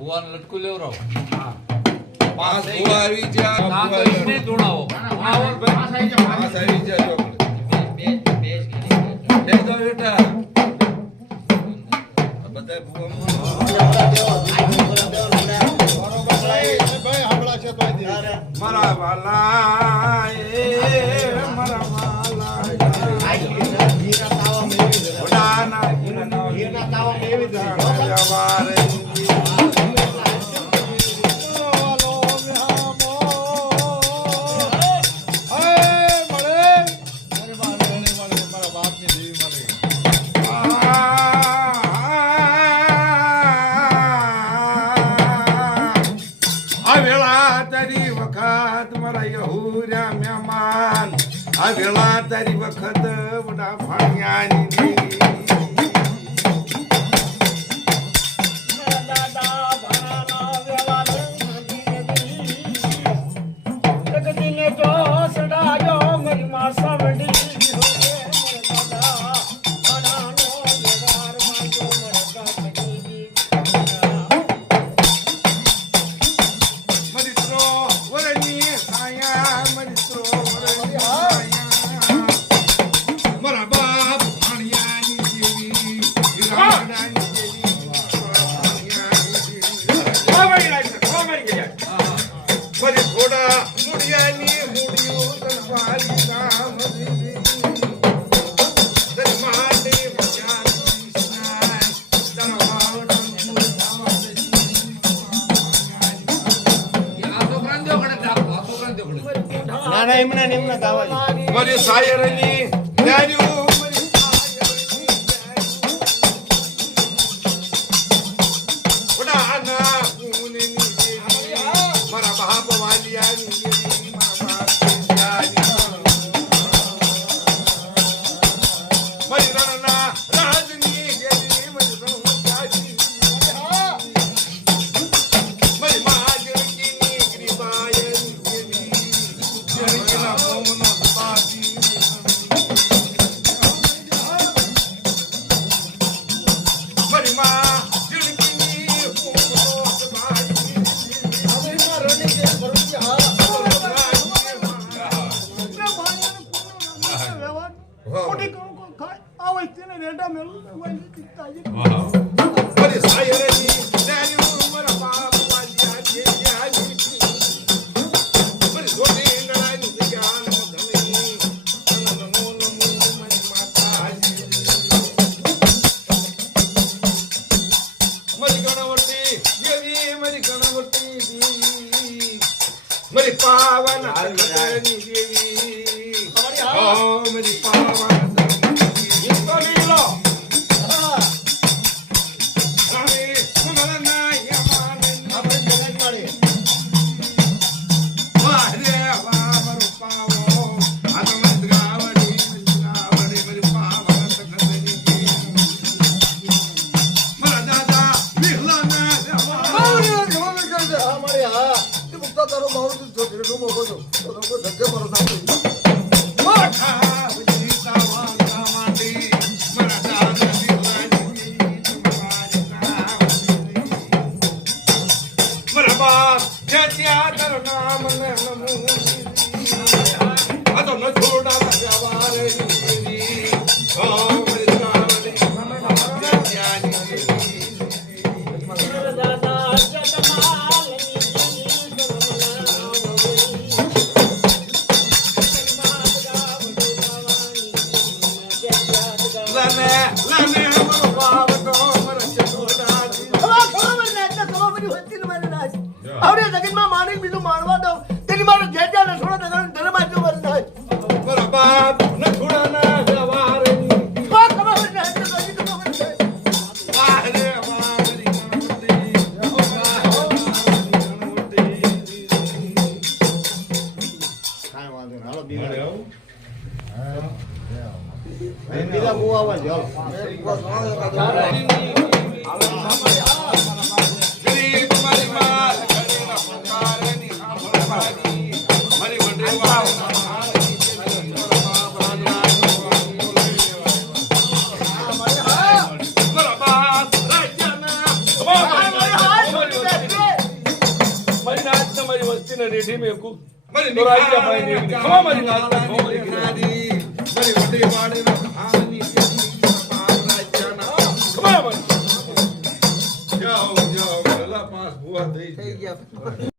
ભુવાને લટકું લેવરાવો. હા, પાંચ ભુવા આવી ગયા. ના તો એને ધૂણાવો. પાંચ આવી ગયા. બે તો બેટા બધા મારા વાલા મારા વાલા આ વેળા તારી વખત વડા ફાણિયાની મારી શાયરની મારા બાપ વાલિયાની મારી નાના રાજની મારી માજની मेरी पावन देवी ओ मेरी पावन इसको ले लो रानी तुम्हारा नाम माने अब जगत वाले वारे वामर पावो आदम गावड़ी मेरी पावन तकदनी मेरा दादा विहला ना हमारे हमारे हां तारो मारो तो छोटे को मोको तो को धक्के मारो ना माठा विनीता वाला माटी मरा दादा दिवानी मरा बाप जतिया तारो नाम ने नमो आ तो न छोड़ा जवारे ओ मेरी सावली जतिया मेरा दादा આવડે જગતમાં માણસ બીજું માણવા દઉં તેની મારો જે જ્યાં નસોડો ધર્મ આજો વરદાય બરાબર હાલો બીજા મારે આવું બીજા બહુ આવવા જ હાલો ગરીબ મારી માલ ઘરેના પકારેની સાંભળ મારી મારી વડે વાળના હારની ચેલી મારા બાપ રાજ્યના મારી નાચ તમારી વસ્તીને રેઠી મેકું મારી તો રાજ્ય ભાઈ ને ખમા મારી નાચ મારી જ્ઞાની મારી વડે વાળના હારની ચેલી મારા રાજ્યના ખમા મારી જાઓ જાઓ પેલા પાસ ભૂવા થઈ ગયા